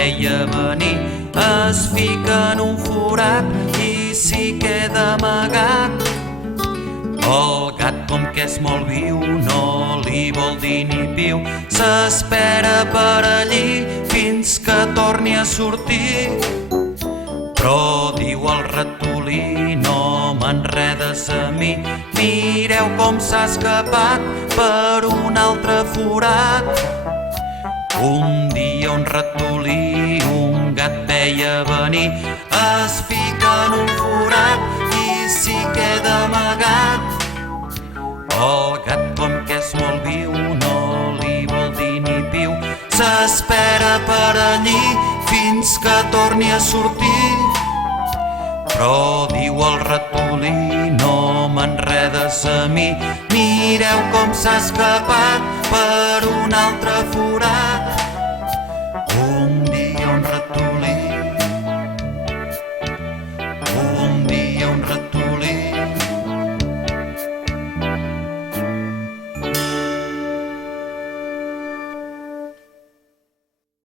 veia venir, es fica en un forat i s'hi queda amagat. El gat, com que és molt viu, no li vol dir ni piu, s'espera per allí fins que torni a sortir. Però diu el ratolí: no m'enredes a mi, mireu com s'ha escapat per un altre forat. Un dia un ratolí un gat veia venir, es fica en un forat i s'hi queda amagat. El gat, com que és molt viu, no li vol dir ni piu, s'espera per allí fins que torni a sortir. Però diu el ratolí: no m'enredes a mi, mireu com s'ha escapat per un altre forat.